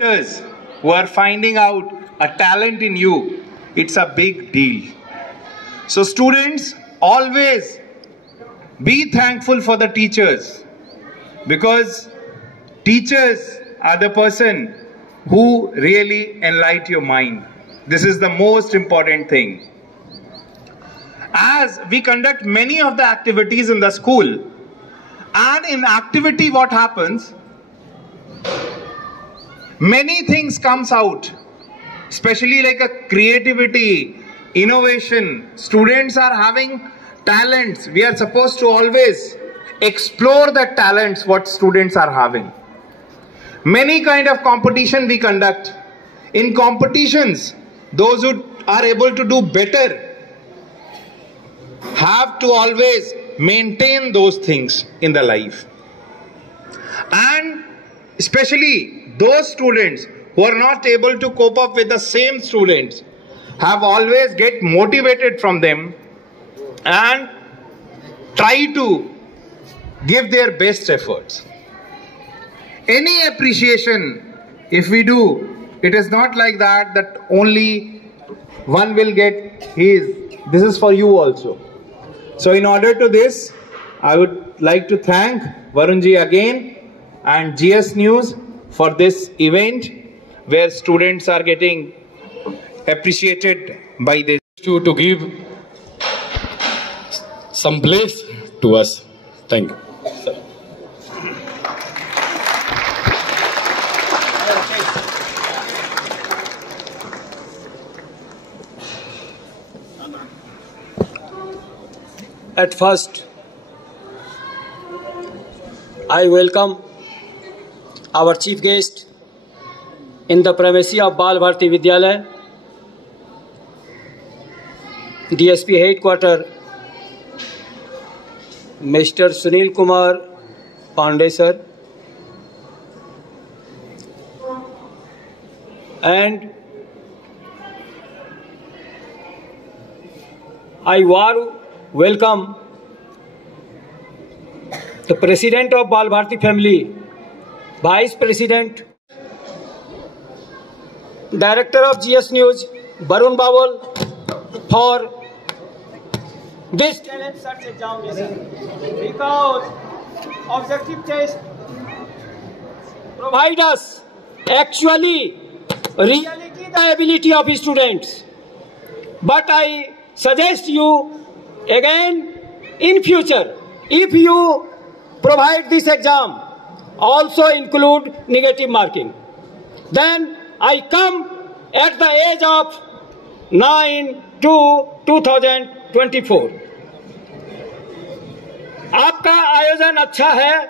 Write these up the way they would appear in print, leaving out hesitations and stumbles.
Teachers who are finding out a talent in you, it's a big deal. So students, always be thankful for the teachers, because teachers are the person who really enlighten your mind. This is the most important thing. As we conduct many of the activities in the school, and in activity what happens, many things comes out, especially like a creativity, innovation. Students are having talents. We are supposed to always explore the talents what students are having. Many kind of competition we conduct. In competitions, those who are able to do better have to always maintain those things in the life. And especially those students who are not able to cope up with the same students have always get motivated from them and try to give their best efforts. Any appreciation, if we do, it is not like that only one will get this is for you also. So in order to this, I would like to thank Varunji again and GS News for this event where students are getting appreciated by this. To give some place to us. Thank you. At first, I welcome our chief guest in the premises of Bal Bharti Vidyalaya, DSP headquarter, Mr. Sunil Kumar Pandey sir, and I welcome the President of Bal Bharti family, Vice President, Director of GS News, Varun Bawal, for this talent search examination, because objective test provide us actually reality the ability of students. But I suggest you again, in future, if you provide this exam, also include negative marking. Then I come at the age of 9/2/2024. आपका आयोजन अच्छा है,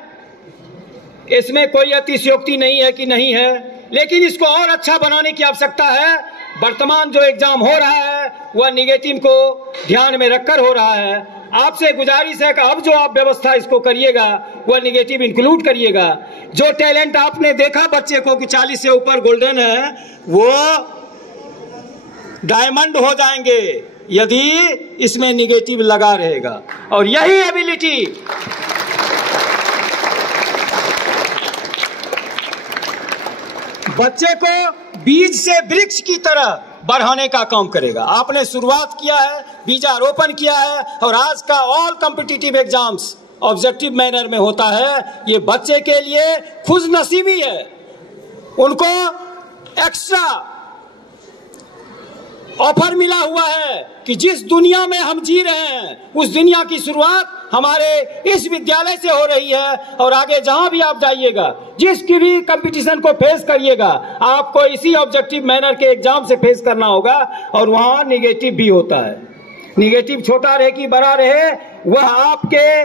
इसमें कोई अतिशयोक्ति नहीं है कि नहीं है, लेकिन इसको और अच्छा बनाने की आवश्यकता है। वर्तमान जो एग्जाम हो रहा है वह निगेटिव को ध्यान में रखकर हो रहा है। आपसे गुजारिश है कि अब जो आप व्यवस्था इसको करिएगा वह निगेटिव इंक्लूड करिएगा। जो टैलेंट आपने देखा बच्चे को कि 40 से ऊपर गोल्डन है, वो डायमंड हो जाएंगे यदि इसमें निगेटिव लगा रहेगा। और यही एबिलिटी बच्चे को बीज से वृक्ष की तरह बढ़ाने का काम करेगा। आपने शुरुआत किया है, बीजारोपण किया है, और आज का all competitive exams objective manner में होता है। ये बच्चे के लिए खुशनसीबी है, उनको एक्स्ट्रा ऑफर मिला हुआ है कि जिस दुनिया में हम जी रहे हैं उस दुनिया की शुरुआत हमारे इस विद्यालय से हो रही है। और आगे जहां भी आप जाइएगा, जिसकी भी कंपटीशन को फेस करिएगा, आपको इसी ऑब्जेक्टिव मैनर के एग्जाम से फेस करना होगा। और वहां निगेटिव भी होता है। निगेटिव छोटा रहे कि बड़ा रहे, वह आपके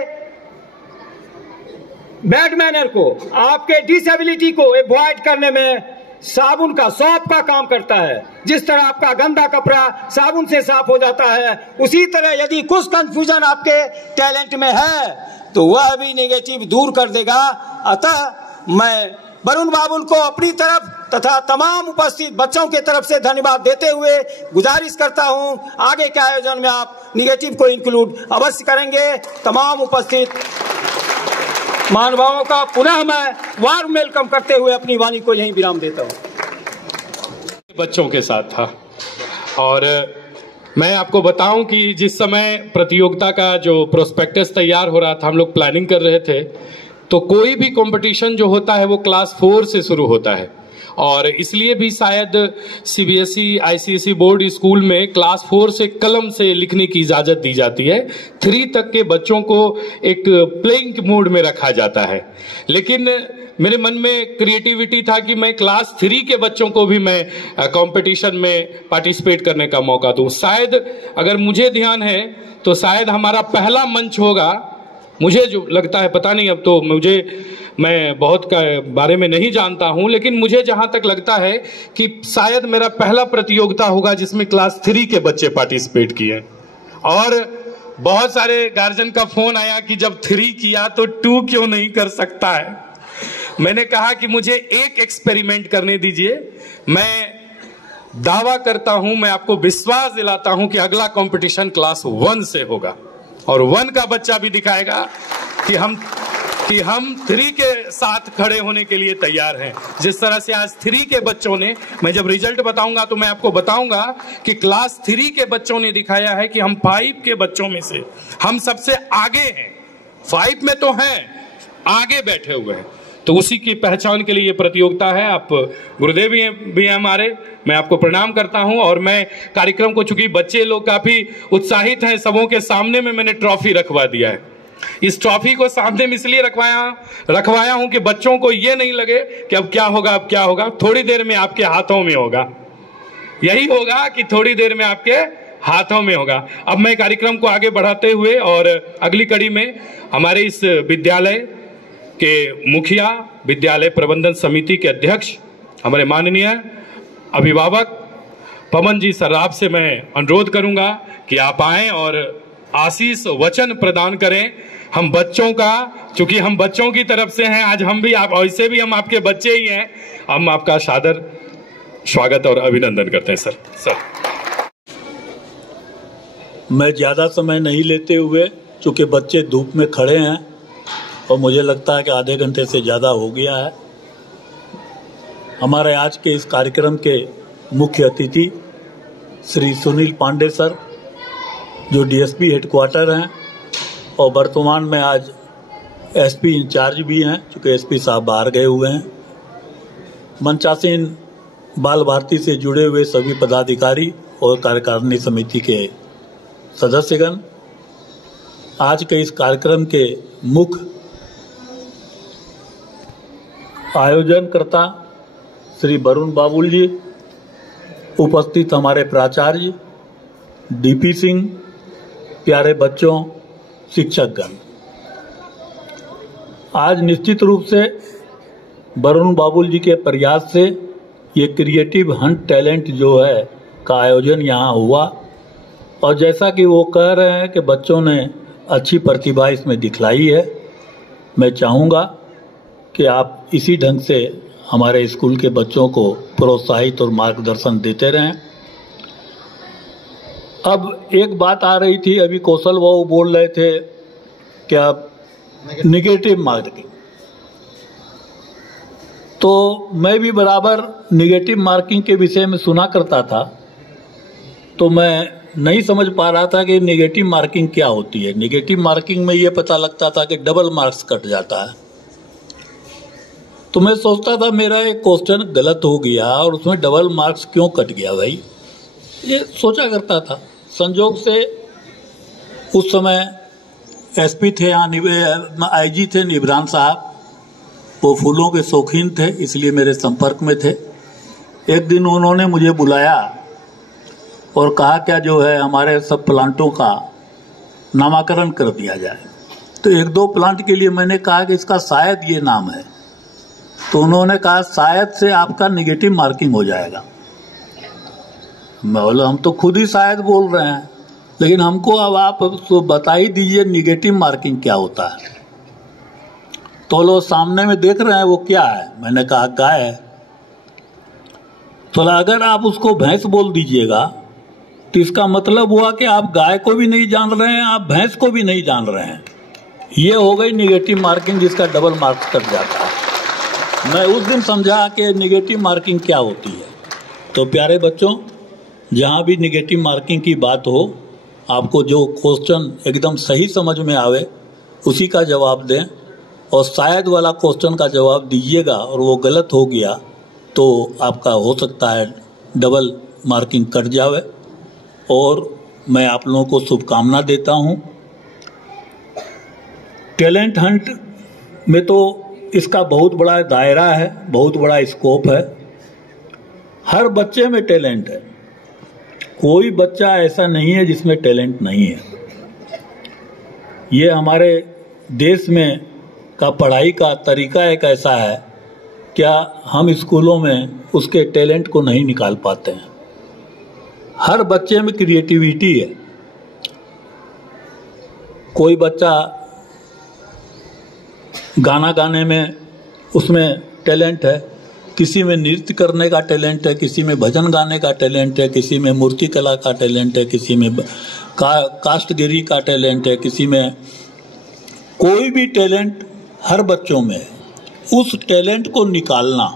बैड मैनर को, आपके डिसेबिलिटी को अवॉइड करने में साबुन का, सौंफ का काम करता है। जिस तरह आपका गंदा कपड़ा साबुन से साफ हो जाता है, उसी तरह यदि कुछ कंफ्यूजन आपके टैलेंट में है तो वह भी नेगेटिव दूर कर देगा। अतः मैं वरुण बाबुल को अपनी तरफ तथा तमाम उपस्थित बच्चों के तरफ से धन्यवाद देते हुए गुजारिश करता हूं, आगे के आयोजन में आप निगेटिव को इंक्लूड अवश्य करेंगे। तमाम उपस्थित महानुभावों का पुनः मैं वार्म वेलकम करते हुए अपनी वाणी को यहीं विराम देता हूं। बच्चों के साथ था। और मैं आपको बताऊं कि जिस समय प्रतियोगिता का जो प्रोस्पेक्टस तैयार हो रहा था, हम लोग प्लानिंग कर रहे थे, तो कोई भी कंपटीशन जो होता है वो क्लास 4 से शुरू होता है। और इसलिए भी शायद सीबीएसई आईसीएसई बोर्ड स्कूल में क्लास 4 से कलम से लिखने की इजाजत दी जाती है। 3 तक के बच्चों को एक प्लेइंग मोड में रखा जाता है। लेकिन मेरे मन में क्रिएटिविटी था कि मैं क्लास 3 के बच्चों को भी मैं कंपटीशन में पार्टिसिपेट करने का मौका दूं। शायद अगर मुझे ध्यान है तो शायद हमारा पहला मंच होगा, मुझे जो लगता है, पता नहीं, अब तो मैं बहुत का बारे में नहीं जानता हूं, लेकिन मुझे जहां तक लगता है कि शायद मेरा पहला प्रतियोगिता होगा जिसमें क्लास 3 के बच्चे पार्टिसिपेट किए। और बहुत सारे गार्जियन का फोन आया कि जब 3 किया तो 2 क्यों नहीं कर सकता है। मैंने कहा कि मुझे एक एक्सपेरिमेंट करने दीजिए, मैं दावा करता हूं, मैं आपको विश्वास दिलाता हूं कि अगला कंपटीशन क्लास 1 से होगा और 1 का बच्चा भी दिखाएगा कि हम 3 के साथ खड़े होने के लिए तैयार हैं। जिस तरह से आज 3 के बच्चों ने, मैं जब रिजल्ट बताऊंगा तो मैं आपको बताऊंगा कि क्लास 3 के बच्चों ने दिखाया है कि हम 5 के बच्चों में से हम सबसे आगे हैं। 5 में तो हैं, आगे बैठे हुए हैं। तो उसी की पहचान के लिए ये प्रतियोगिता है। आप गुरुदेव भी हैं हमारे, मैं आपको प्रणाम करता हूं। और मैं कार्यक्रम को, चूंकि बच्चे लोग काफी उत्साहित हैं, सबों के सामने में मैंने ट्रॉफी रखवा दिया है। इस ट्रॉफी को सामने में इसलिए रखवाया हूं कि बच्चों को ये नहीं लगे कि अब क्या होगा, थोड़ी देर में आपके हाथों में होगा। यही होगा कि थोड़ी देर में आपके हाथों में होगा। अब मैं कार्यक्रम को आगे बढ़ाते हुए और अगली कड़ी में हमारे इस विद्यालय के मुखिया, विद्यालय प्रबंधन समिति के अध्यक्ष, हमारे माननीय अभिभावक पवन जी सर्राफ से मैं अनुरोध करूंगा कि आप आएं और आशीष वचन प्रदान करें हम बच्चों का। चूंकि हम बच्चों की तरफ से हैं, आज हम भी, आप वैसे भी हम आपके बच्चे ही हैं, हम आपका सादर स्वागत और अभिनंदन करते हैं। सर मैं ज़्यादा समय नहीं लेते हुए, चूँकि बच्चे धूप में खड़े हैं और मुझे लगता है कि आधे घंटे से ज़्यादा हो गया है, हमारे आज के इस कार्यक्रम के मुख्य अतिथि श्री सुनील पांडे सर, जो डीएसपी हेडक्वार्टर हैं और वर्तमान में आज एसपी इंचार्ज भी हैं, चूँकि एसपी साहब बाहर गए हुए हैं, मंचासीन बाल भारती से जुड़े हुए सभी पदाधिकारी और कार्यकारिणी समिति के सदस्यगण, आज के इस कार्यक्रम के मुख्य आयोजनकर्ता श्री वरुण बाबुल जी, उपस्थित हमारे प्राचार्य, डीपी सिंह, प्यारे बच्चों, शिक्षकगण, आज निश्चित रूप से वरुण बाबुल जी के प्रयास से ये क्रिएटिव हंट टैलेंट जो है का आयोजन यहाँ हुआ। और जैसा कि वो कह रहे हैं कि बच्चों ने अच्छी प्रतिभा इसमें दिखलाई है, मैं चाहूँगा कि आप इसी ढंग से हमारे स्कूल के बच्चों को प्रोत्साहित और मार्गदर्शन देते रहें। अब एक बात आ रही थी, अभी कौशल वो बोल रहे थे कि आप निगेटिव मार्किंग, तो मैं भी बराबर निगेटिव मार्किंग के विषय में सुना करता था, तो मैं नहीं समझ पा रहा था कि निगेटिव मार्किंग क्या होती है। निगेटिव मार्किंग में ये पता लगता था कि डबल मार्क्स कट जाता है, तो मैं सोचता था मेरा एक क्वेश्चन गलत हो गया और उसमें डबल मार्क्स क्यों कट गया भाई, ये सोचा करता था। संजोग से उस समय एसपी थे यहाँ, आईजी थे निबरान साहब, वो फूलों के शौकीन थे, इसलिए मेरे संपर्क में थे। एक दिन उन्होंने मुझे बुलाया और कहा क्या जो है हमारे सब प्लांटों का नामकरण कर दिया जाए। तो 1-2 प्लांट के लिए मैंने कहा कि इसका शायद ये नाम है, तो उन्होंने कहा शायद से आपका निगेटिव मार्किंग हो जाएगा। मैं बोला हम तो खुद ही शायद बोल रहे हैं, लेकिन हमको अब आप तो बता ही दीजिए निगेटिव मार्किंग क्या होता है। तो लोग सामने में देख रहे हैं वो क्या है, मैंने कहा गाय है। तो अगर आप उसको भैंस बोल दीजिएगा तो इसका मतलब हुआ कि आप गाय को भी नहीं जान रहे हैं, आप भैंस को भी नहीं जान रहे हैं। ये हो गई निगेटिव मार्किंग, जिसका डबल मार्क्स कट जाता है। मैं उस दिन समझा कि निगेटिव मार्किंग क्या होती है। तो प्यारे बच्चों, जहाँ भी निगेटिव मार्किंग की बात हो, आपको जो क्वेश्चन एकदम सही समझ में आवे उसी का जवाब दें, और शायद वाला क्वेश्चन का जवाब दीजिएगा और वो गलत हो गया तो आपका हो सकता है डबल मार्किंग कट जावे। और मैं आप लोगों को शुभकामना देता हूँ। टैलेंट हंट में तो इसका बहुत बड़ा दायरा है, बहुत बड़ा स्कोप है। हर बच्चे में टैलेंट है, कोई बच्चा ऐसा नहीं है जिसमें टैलेंट नहीं है। ये हमारे देश में का पढ़ाई का तरीका एक ऐसा है, क्या हम स्कूलों में उसके टैलेंट को नहीं निकाल पाते हैं। हर बच्चे में क्रिएटिविटी है। कोई बच्चा गाना गाने में उसमें टैलेंट है, किसी में नृत्य करने का टैलेंट है, किसी में भजन गाने का टैलेंट है, किसी में मूर्ति कला का टैलेंट है, किसी में काष्ठगिरी का टैलेंट है, किसी में कोई भी टैलेंट हर बच्चों में है। उस टैलेंट को निकालना,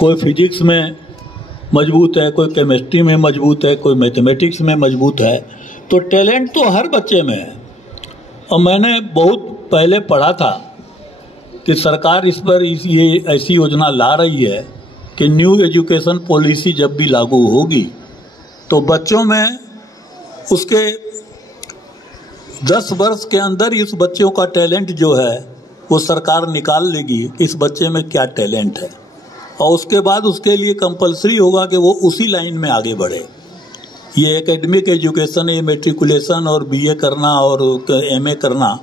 कोई फिजिक्स में मजबूत है, कोई केमिस्ट्री में मजबूत है, कोई मैथमेटिक्स में मजबूत है, तो टैलेंट तो हर बच्चे में है। और मैंने बहुत पहले पढ़ा था कि सरकार इस पर ये ऐसी योजना ला रही है कि न्यू एजुकेशन पॉलिसी जब भी लागू होगी तो बच्चों में उसके 10 वर्ष के अंदर इस बच्चों का टैलेंट जो है वो सरकार निकाल लेगी, इस बच्चे में क्या टैलेंट है, और उसके बाद उसके लिए कंपलसरी होगा कि वो उसी लाइन में आगे बढ़े। ये एकेडमिक एजुकेशन, ये मेट्रिकुलेशन और बीए करना और एमए करना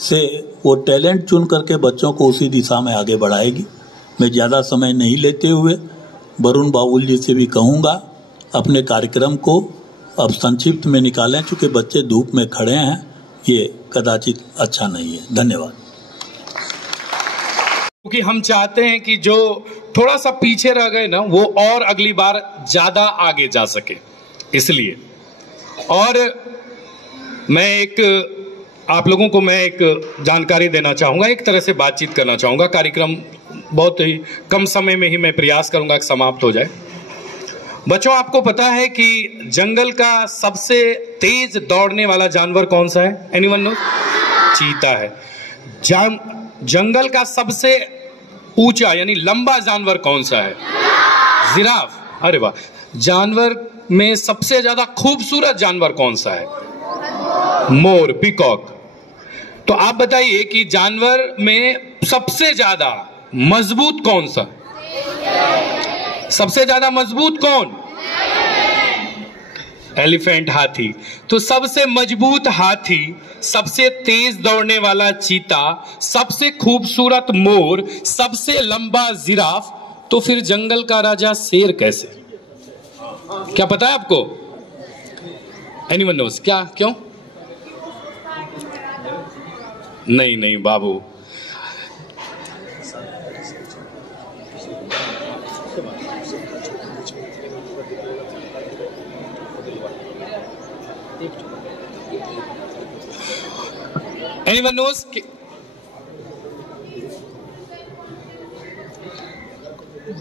से वो टैलेंट चुन करके बच्चों को उसी दिशा में आगे बढ़ाएगी। मैं ज़्यादा समय नहीं लेते हुए वरुण बाबुल जी से भी कहूँगा अपने कार्यक्रम को अब संक्षिप्त में निकालें, चूँकि बच्चे धूप में खड़े हैं, ये कदाचित अच्छा नहीं है। धन्यवाद। क्योंकि हम चाहते हैं कि जो थोड़ा सा पीछे रह गए ना, वो और अगली बार ज़्यादा आगे जा सके, इसलिए। और आप लोगों को मैं एक जानकारी देना चाहूँगा, एक तरह से बातचीत करना चाहूँगा। कार्यक्रम बहुत ही कम समय में ही मैं प्रयास करूँगा कि समाप्त हो जाए। बच्चों, आपको पता है कि जंगल का सबसे तेज दौड़ने वाला जानवर कौन सा है? Anyone no? चीता है। जंगल का सबसे ऊंचा यानी लंबा जानवर कौन सा है? जिराफ। अरे वाह। जानवर में सबसे ज्यादा खूबसूरत जानवर कौन सा है? मोर, पीकॉक। तो आप बताइए कि जानवर में सबसे ज्यादा मजबूत कौन सा? सबसे ज्यादा मजबूत कौन? एलिफेंट, हाथी। तो सबसे मजबूत हाथी, सबसे तेज दौड़ने वाला चीता, सबसे खूबसूरत मोर, सबसे लंबा जिराफ, तो फिर जंगल का राजा शेर कैसे? क्या पता है आपको? Anyone nose? क्या? क्यों? नहीं बाबू, एनीवन नोस?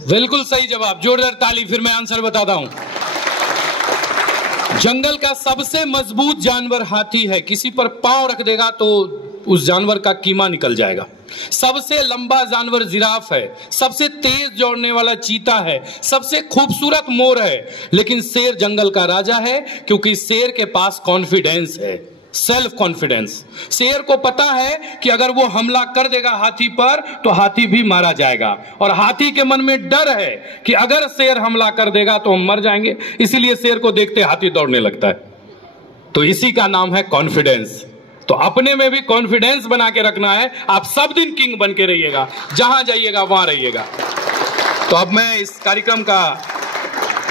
बिल्कुल सही जवाब, जोरदार ताली। फिर मैं आंसर बताता हूं। जंगल का सबसे मजबूत जानवर हाथी है, किसी पर पांव रख देगा तो उस जानवर का कीमा निकल जाएगा। सबसे लंबा जानवर जिराफ है, सबसे तेज दौड़ने वाला चीता है, सबसे खूबसूरत मोर है। लेकिन शेर जंगल का राजा है, क्योंकि शेर के पास कॉन्फिडेंस है, सेल्फ कॉन्फिडेंस। शेर को पता है कि अगर वो हमला कर देगा हाथी पर तो हाथी भी मारा जाएगा, और हाथी के मन में डर है कि अगर शेर हमला कर देगा तो हम मर जाएंगे, इसीलिए शेर को देखते हाथी दौड़ने लगता है। तो इसी का नाम है कॉन्फिडेंस। तो अपने में भी कॉन्फिडेंस बना के रखना है। आप सब दिन किंग बन के रहिएगा, जहां जाइएगा वहां रहिएगा। तो अब मैं इस कार्यक्रम का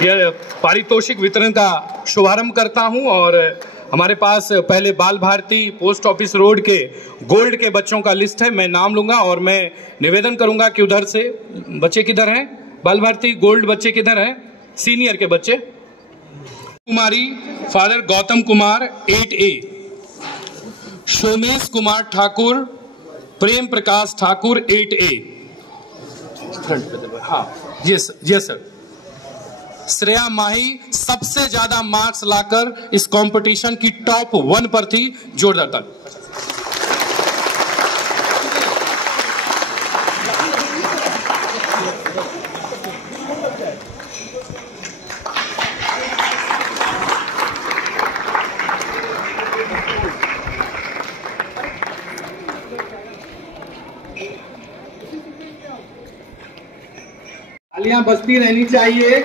यह पारितोषिक वितरण का शुभारंभ करता हूं, और हमारे पास पहले बाल भारती पोस्ट ऑफिस रोड के गोल्ड के बच्चों का लिस्ट है। मैं नाम लूंगा और मैं निवेदन करूंगा कि उधर से बच्चे किधर हैं? बाल भारती गोल्ड बच्चे किधर हैं? सीनियर के बच्चे। कुमारी father Gautam Kumar 8A, Somesh Kumar Thakur, Prem Prakash Thakur 8A। हाँ, यस सर। श्रेया माही सबसे ज्यादा मार्क्स लाकर इस कंपटीशन की टॉप 1 पर थी। जोरदार ताली। तालियां बजती रहनी चाहिए।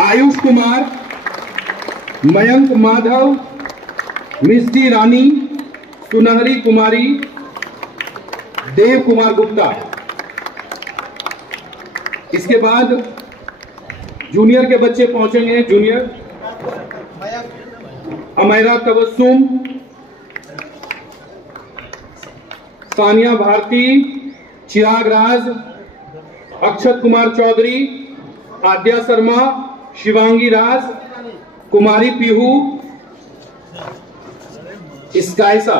आयुष कुमार, मयंक माधव, मिष्टी रानी, सुनहरी कुमारी, देव कुमार गुप्ता। इसके बाद जूनियर के बच्चे पहुंचेंगे। जूनियर अमैरा तबस्सुम, सानिया भारती, चिराग राज, अक्षत कुमार चौधरी, आद्या शर्मा, शिवांगी राज, कुमारी पीहू, स्काइसा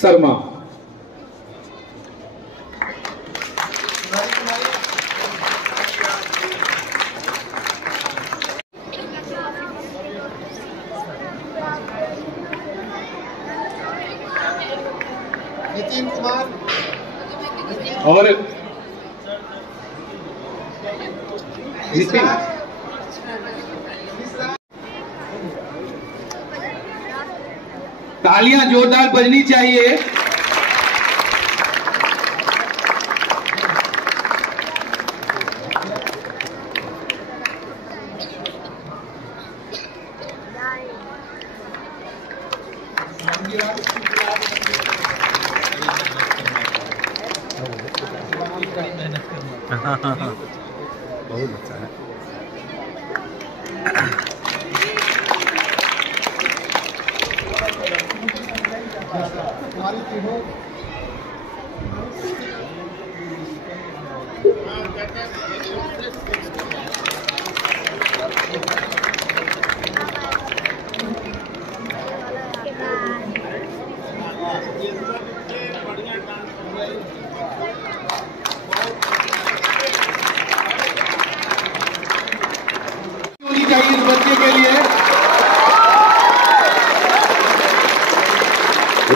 शर्मा। नितिन कुमार और नितिन तालियां जोरदार बजनी चाहिए। बहुत अच्छा है। होनी चाहिए इस बच्चे के लिए।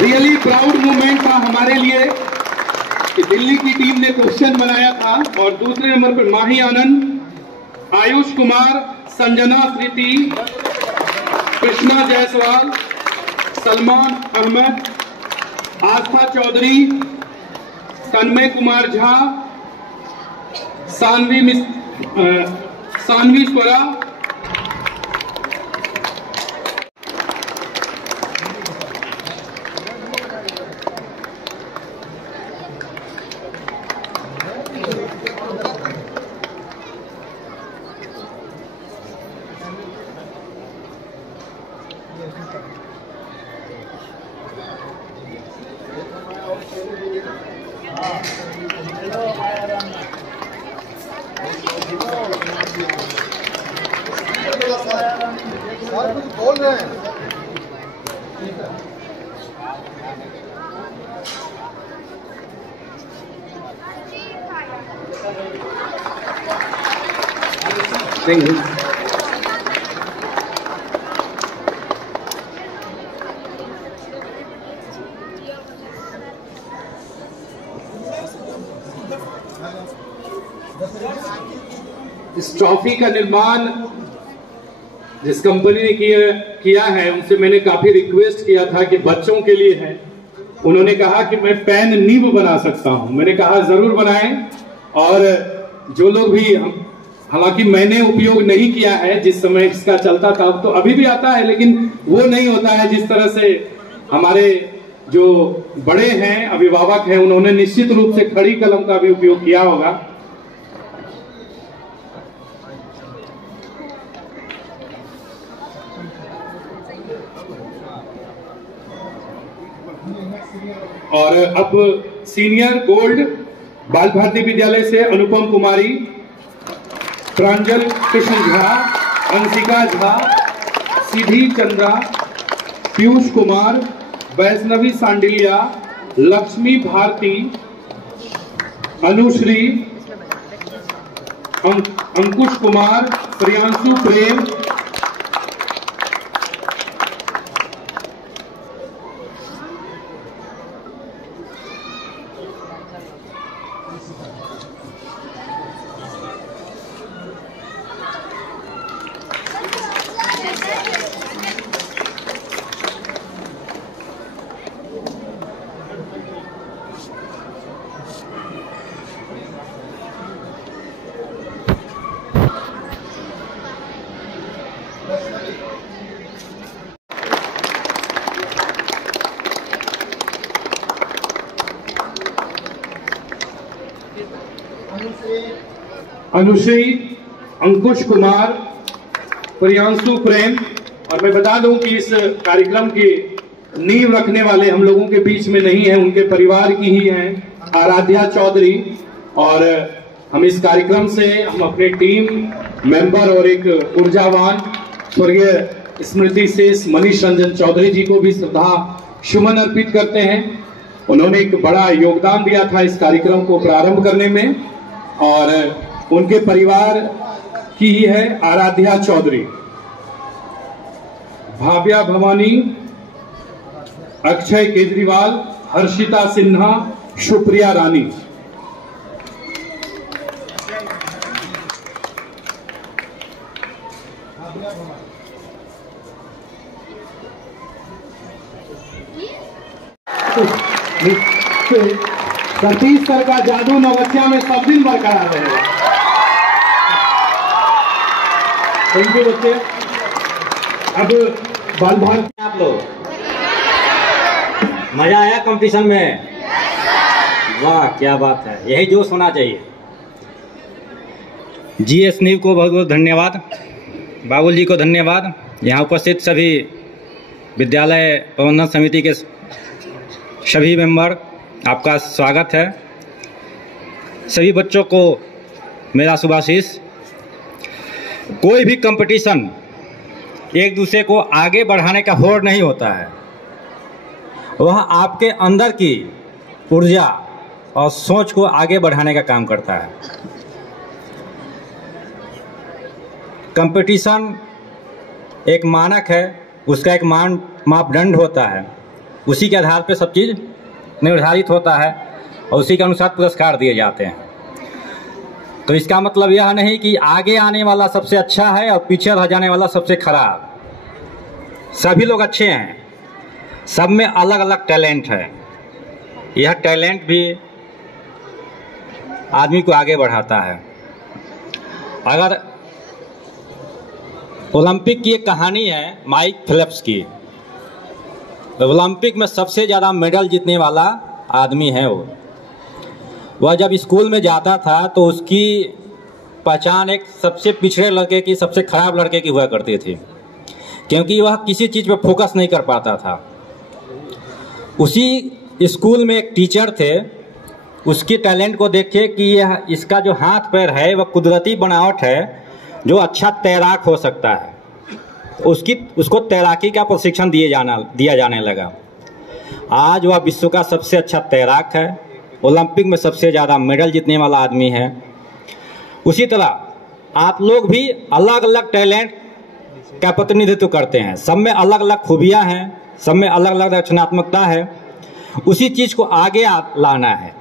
रियली प्राउड मोमेंट था हमारे लिए कि दिल्ली की टीम ने क्वेश्चन बनाया था। और दूसरे नंबर पर माही आनंद, आयुष कुमार, संजना स्मृति, कृष्णा जायसवाल, सलमान अहमद, आस्था चौधरी, तन्मय कुमार झा, सानवी स्वरा, सर कुछ बोल रहे हैं। इस ट्रॉफी का निर्माण जिस कंपनी ने किया है उनसे मैंने काफी रिक्वेस्ट किया था कि बच्चों के लिए है। उन्होंने कहा कि मैं पेन निब बना सकता हूं। मैंने कहा जरूर बनाएं। और जो लोग भी, हालांकि मैंने उपयोग नहीं किया है जिस समय इसका चलता था, तो अभी भी आता है, लेकिन वो नहीं होता है जिस तरह से हमारे जो बड़े हैं, अभिभावक हैं, उन्होंने निश्चित रूप से खड़ी कलम का भी उपयोग किया होगा। और अब सीनियर गोल्ड बाल भारती विद्यालय से अनुपम कुमारी, प्रांजल कृष्ण झा, अंशिका झा, सीधी चंद्रा, पीयूष कुमार, वैष्णवी सांडिलिया, लक्ष्मी भारती, अनुश्री, अंकुश कुमार, प्रियांशु प्रेम, अनुश्री, अंकुश कुमार, प्रियांशु प्रेम। और मैं बता दूं कि इस कार्यक्रम की नींव रखने वाले हम लोगों के बीच में नहीं है, उनके परिवार की ही हैं, आराध्या चौधरी। और हम इस कार्यक्रम से हम अपने टीम मेंबर और एक ऊर्जावान स्वर्गीय स्मृति शेष मनीष रंजन चौधरी जी को भी श्रद्धा सुमन अर्पित करते हैं। उन्होंने एक बड़ा योगदान दिया था इस कार्यक्रम को प्रारंभ करने में, और उनके परिवार की ही है आराध्या चौधरी, भाव्या भवानी, अक्षय केजरीवाल, हर्षिता सिन्हा, सुप्रिया रानी। सतीश सर का जादू नवसिया में सब दिन बरकरार रहेगा। थैंक यू बच्चे। अब बाल भाग आप लोग मजा आया कंपटीशन में? वाह क्या बात है, यही जोश होना चाहिए। जीएस नीव को बहुत बहुत धन्यवाद, बाबुल जी को धन्यवाद, यहाँ उपस्थित सभी विद्यालय प्रबंधन समिति के सभी मेंबर, आपका स्वागत है। सभी बच्चों को मेरा शुभाशीष। कोई भी कंपटीशन एक दूसरे को आगे बढ़ाने का होड़ नहीं होता है, वह आपके अंदर की ऊर्जा और सोच को आगे बढ़ाने का काम करता है। कंपटीशन एक मानक है, उसका एक मापदंड होता है, उसी के आधार पर सब चीज़ निर्धारित होता है और उसी के अनुसार पुरस्कार दिए जाते हैं। तो इसका मतलब यह नहीं कि आगे आने वाला सबसे अच्छा है और पीछे रह जाने वाला सबसे खराब। सभी लोग अच्छे हैं, सब में अलग अलग टैलेंट है। यह टैलेंट भी आदमी को आगे बढ़ाता है। अगर ओलंपिक की एक कहानी है माइक फेल्प्स की, ओलंपिक में सबसे ज़्यादा मेडल जीतने वाला आदमी है वो। वह जब स्कूल में जाता था तो उसकी पहचान एक सबसे पिछड़े लड़के की, सबसे खराब लड़के की हुआ करती थी, क्योंकि वह किसी चीज़ पर फोकस नहीं कर पाता था। उसी स्कूल में एक टीचर थे, उसके टैलेंट को देखे कि यह इसका जो हाथ पैर है वह कुदरती बनावट है, जो अच्छा तैराक हो सकता है। उसको तैराकी का प्रशिक्षण दिया जाने लगा। आज वह विश्व का सबसे अच्छा तैराक है, ओलंपिक में सबसे ज़्यादा मेडल जीतने वाला आदमी है। उसी तरह आप लोग भी अलग अलग टैलेंट का प्रतिनिधित्व करते हैं, सब में अलग अलग खूबियाँ हैं, सब में अलग अलग रचनात्मकता है। उसी चीज़ को आगे लाना है।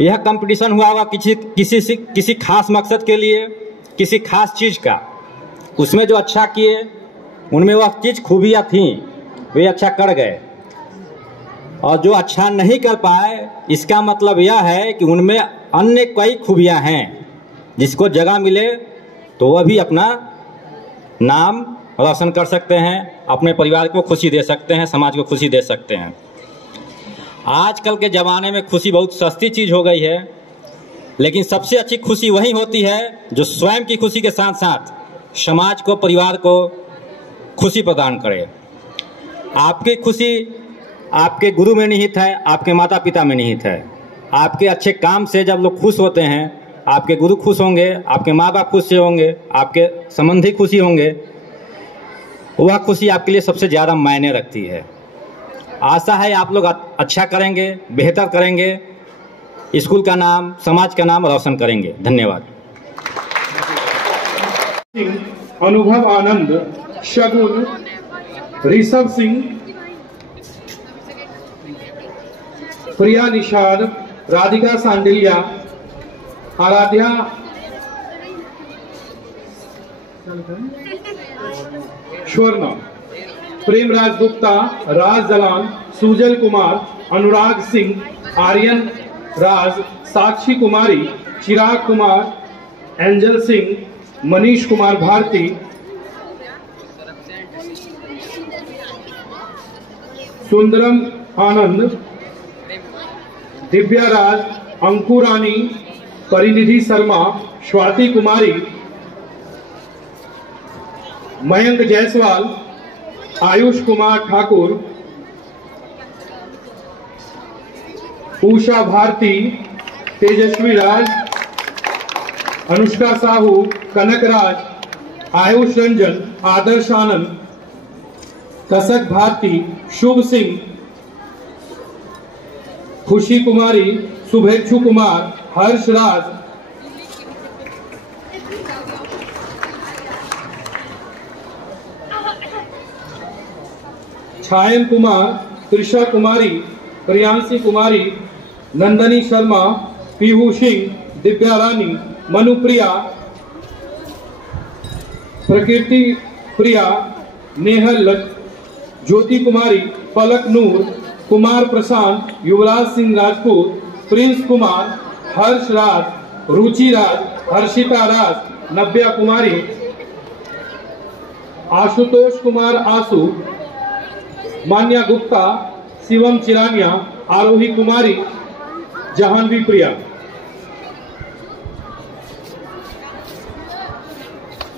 यह कंपटीशन हुआ हुआ किसी खास मकसद के लिए, किसी खास चीज़ का, उसमें जो अच्छा किए उनमें वह चीज़ खूबियाँ थीं, वे अच्छा कर गए। और जो अच्छा नहीं कर पाए, इसका मतलब यह है कि उनमें अन्य कई खूबियाँ हैं, जिसको जगह मिले तो वह भी अपना नाम रोशन कर सकते हैं, अपने परिवार को खुशी दे सकते हैं, समाज को खुशी दे सकते हैं। आजकल के ज़माने में खुशी बहुत सस्ती चीज़ हो गई है, लेकिन सबसे अच्छी खुशी वही होती है जो स्वयं की खुशी के साथ साथ समाज को, परिवार को खुशी प्रदान करे। आपकी खुशी आपके गुरु में निहित है, आपके माता पिता में निहित है। आपके अच्छे काम से जब लोग खुश होते हैं, आपके गुरु खुश होंगे, आपके माँ बाप खुश होंगे, आपके संबंधी खुशी होंगे, वह खुशी आपके लिए सबसे ज़्यादा मायने रखती है। आशा है आप लोग अच्छा करेंगे, बेहतर करेंगे, स्कूल का नाम, समाज का नाम रोशन करेंगे। धन्यवाद। अनुभव आनंद, शगुन, ऋषभ सिंह, प्रिया निषाद, राधिका सांडिलिया, आराध्या स्वर्ण, प्रेमराज गुप्ता, राज जलान, सुजल कुमार, अनुराग सिंह, आर्यन राज, साक्षी कुमारी, चिराग कुमार, एंजल सिंह, मनीष कुमार भारती, सुंदरम आनंद, दिव्या राज, अंकुरानी, परिनिधि शर्मा, स्वाति कुमारी, मयंक जायसवाल, आयुष कुमार ठाकुर, उषा भारती, तेजस्वी राज, अनुष्का साहू, कनक राज, आयुष रंजन, आदर्श आनंद, कसक भारती, शुभ सिंह, खुशी कुमारी, शुभेच्छु कुमार, हर्ष राज, छायन कुमार, त्रिषा कुमारी, प्रियांशी कुमारी, नंदनी शर्मा, पीहू सिंह, दिव्या रानी, मनुप्रिया, प्रकृति प्रिया, नेहल, ज्योति कुमारी, पलक नूर, कुमार प्रशांत, युवराज सिंह राजपूत, प्रिंस कुमार, हर्ष राज, रुचि राज, हर्षिता राज, नव्या कुमारी, आशुतोष कुमार आसू, मान्या गुप्ता, शिवम चिरानिया, आरोही कुमारी, जहानवी प्रिया।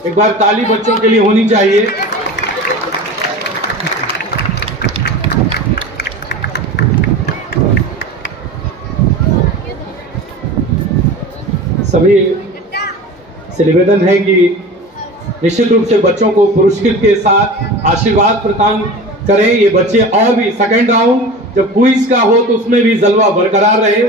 एक बार ताली बच्चों के लिए होनी चाहिए। सभी से निवेदन है कि निश्चित रूप से बच्चों को पुरस्कृत के साथ आशीर्वाद प्रदान करें। ये बच्चे और भी सेकंड राउंड जब क्विज का हो तो उसमें भी जलवा बरकरार रहे।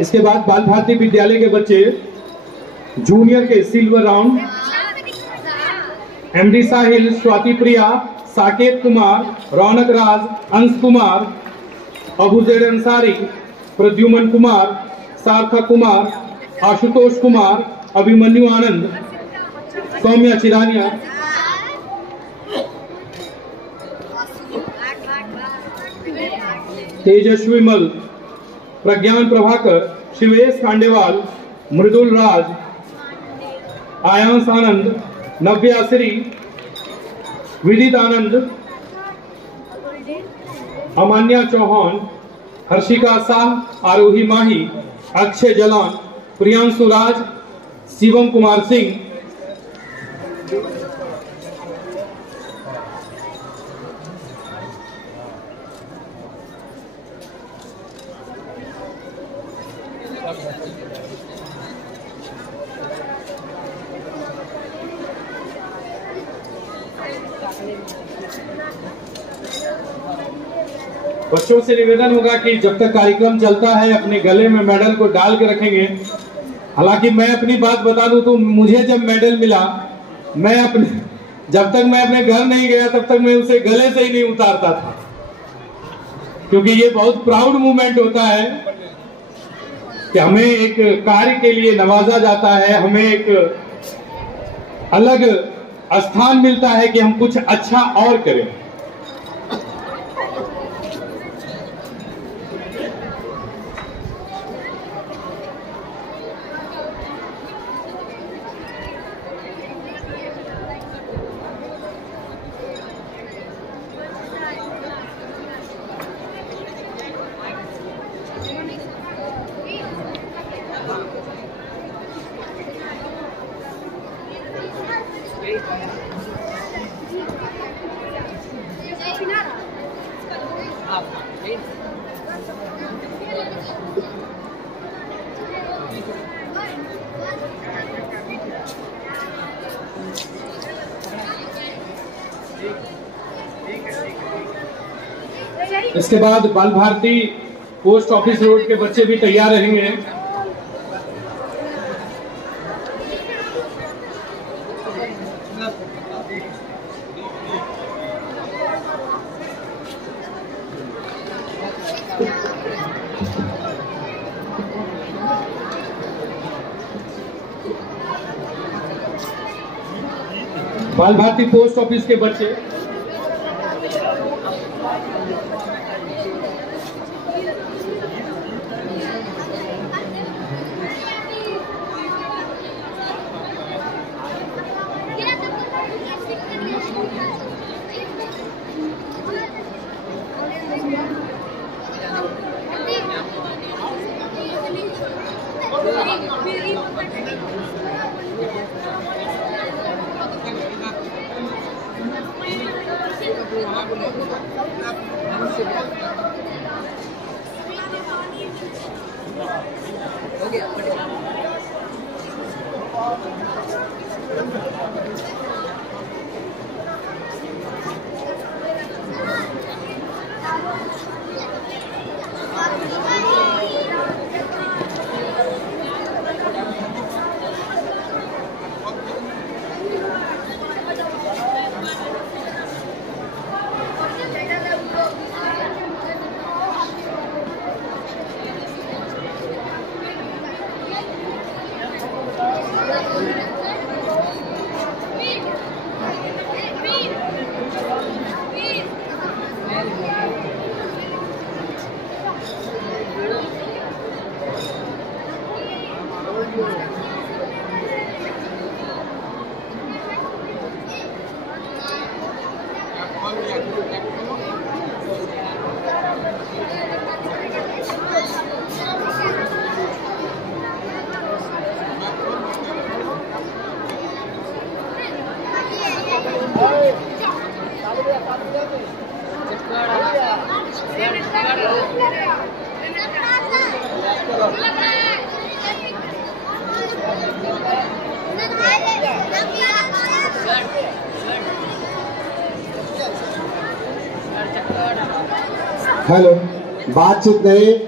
इसके बाद बाल भारती विद्यालय के बच्चे जूनियर के सिल्वर राउंड एमडी साहिल, स्वाति प्रिया, साकेत कुमार, रौनक राज, अंश कुमार, अबुजैर अंसारी, प्रद्युमन कुमार, सार्थक कुमार, आशुतोष कुमार, अभिमन्यु आनंद, सौम्या चिरानिया, तेजस्वी मल, प्रज्ञान प्रभाकर, शिवेश खांडेवाल, मृदुल राज, आयांश आनंद, नव्या श्री, विदित आनंद, अमान्या चौहान, हर्षिका शाह, आरोही माही, अक्षय जलान, प्रियांशु राज, शिवम कुमार सिंह, बच्चों से निवेदन होगा कि जब तक कार्यक्रम चलता है अपने गले में मेडल को डाल के रखेंगे। हालांकि मैं अपनी बात बता दूं तो मुझे जब मेडल मिला, जब तक मैं अपने घर नहीं गया तब तक मैं उसे गले से ही नहीं उतारता था, क्योंकि ये बहुत प्राउड मोमेंट होता है कि हमें एक कार्य के लिए नवाजा जाता है, हमें एक अलग स्थान मिलता है कि हम कुछ अच्छा और करें। इसके बाद बाल भारती पोस्ट ऑफिस रोड के बच्चे भी तैयार रहेंगे। बाल भारती पोस्ट ऑफिस के बच्चे हेलो, बातचीत नहीं।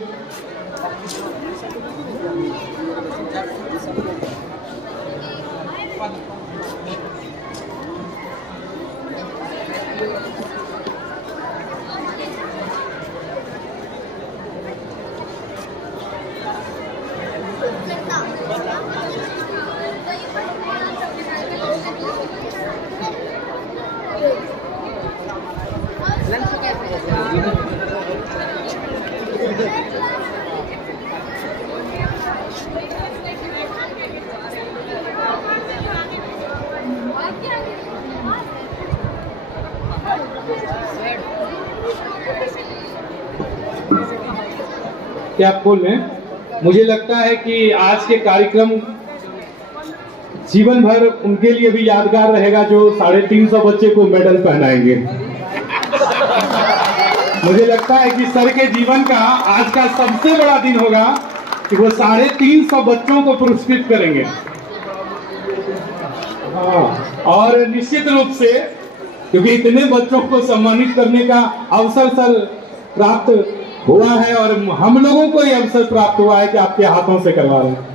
क्या आप बोल रहे हैं? मुझे लगता है कि आज के कार्यक्रम जीवन भर उनके लिए भी यादगार रहेगा जो 350 बच्चे को मेडल पहनाएंगे। मुझे लगता है कि सर के जीवन का आज का सबसे बड़ा दिन होगा कि वो 350 बच्चों को पुरस्कृत करेंगे। हाँ, और निश्चित रूप से क्योंकि इतने बच्चों को सम्मानित करने का अवसर सर प्राप्त हुआ है और हम लोगों को ये अवसर प्राप्त हुआ है कि आपके हाथों से करवा रहे हैं।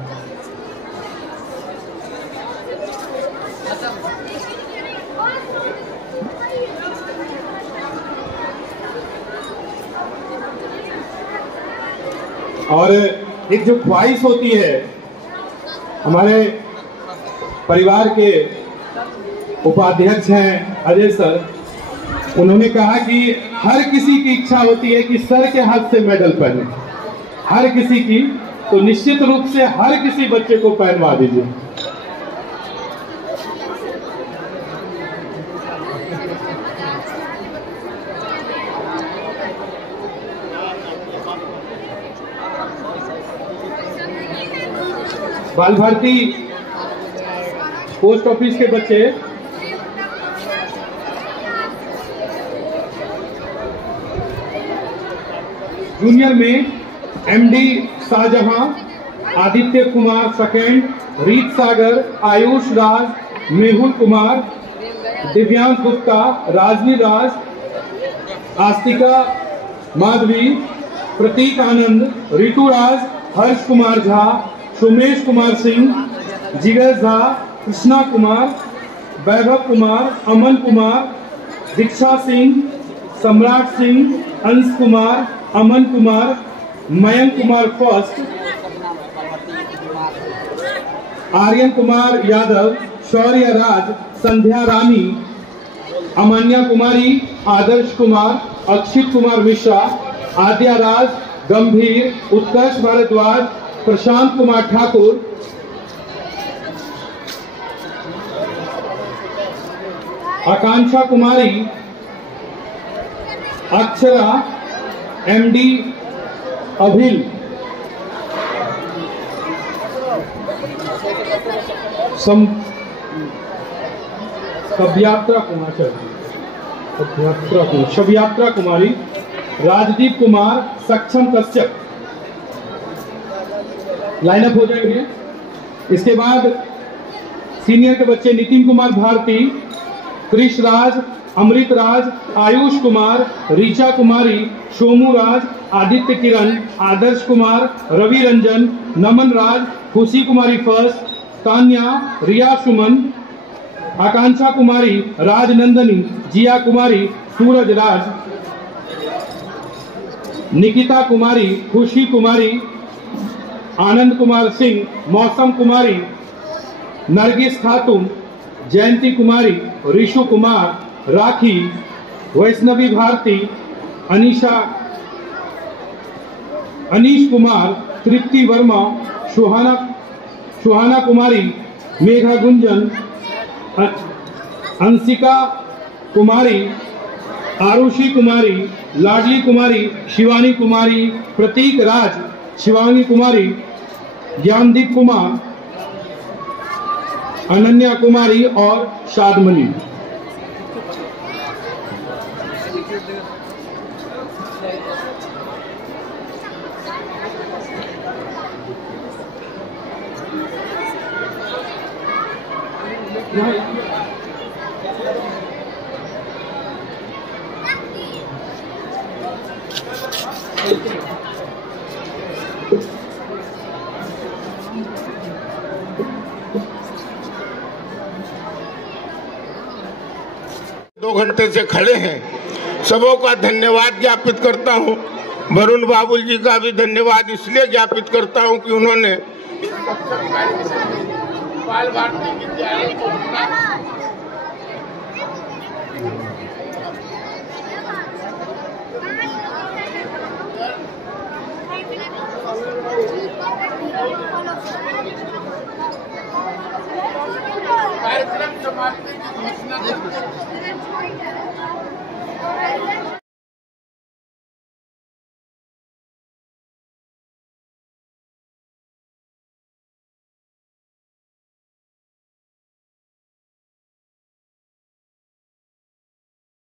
और एक जो ख्वाहिश होती है हमारे परिवार के उपाध्यक्ष हैं अजय सर, उन्होंने कहा कि हर किसी की इच्छा होती है कि सर के हाथ से मेडल पहने, हर किसी की, तो निश्चित रूप से हर किसी बच्चे को पहनवा दीजिए। बाल भारती पोस्ट ऑफिस के बच्चे जूनियर में MD शाहजहां, आदित्य कुमार सेकेंड, रीत सागर, आयुष राज, मेहुल कुमार, दिव्यांश गुप्ता, राजवीर राज, आस्तिका माधवी, प्रतीक आनंद, ऋतु राज, हर्ष कुमार झा, सोमेश कुमार सिंह, जिगर झा, कृष्णा कुमार, वैभव कुमार, अमन कुमार, दीक्षा सिंह, सम्राट सिंह, अंश कुमार, अमन कुमार, मयंक कुमार फर्स्ट, आर्यन कुमार यादव, शौर्य राज, संध्या रानी, अमान्या कुमारी, आदर्श कुमार, अक्षित कुमार मिश्रा, आद्या राज, गंभीर, उत्कर्ष भारद्वाज, प्रशांत कुमार ठाकुर, आकांक्षा कुमारी, अक्षरा, MD अभिल, शवयात्रा कुमारी, राजदीप कुमार, सक्षम कश्यप। लाइनअप हो जाएंगे। इसके बाद सीनियर के बच्चे नितिन कुमार भारती, कृष राज, अमृत राज, आयुष कुमार, ऋचा कुमारी, सोमू राज, आदित्य किरण, आदर्श कुमार, रवि रंजन, नमन राज, खुशी कुमारी फर्स्ट, तान्या, रिया सुमन, आकांक्षा कुमारी, राजनंदनी, जिया कुमारी, सूरज राज, निकिता कुमारी, खुशी कुमारी, आनंद कुमार सिंह, मौसम कुमारी, नरगिस खातून, जयंती कुमारी, ऋषु कुमार, राखी, वैष्णवी भारती, अनीश कुमार, तृप्ति वर्मा, सुहाना कुमारी, मेघा गुंजन, अंशिका कुमारी, आरुषि कुमारी, लाडली कुमारी, शिवानी कुमारी, प्रतीक राज, शिवानी कुमारी, ज्ञानदीप कुमार, अनन्या कुमारी और शादमणि। दो घंटे से खड़े हैं, सबों का धन्यवाद ज्ञापित करता हूं। वरुण बाबुल जी का भी धन्यवाद इसलिए ज्ञापित करता हूं कि उन्होंने बाल भारती विद्यालय को कार्यक्रम समाप्ति की घोषणा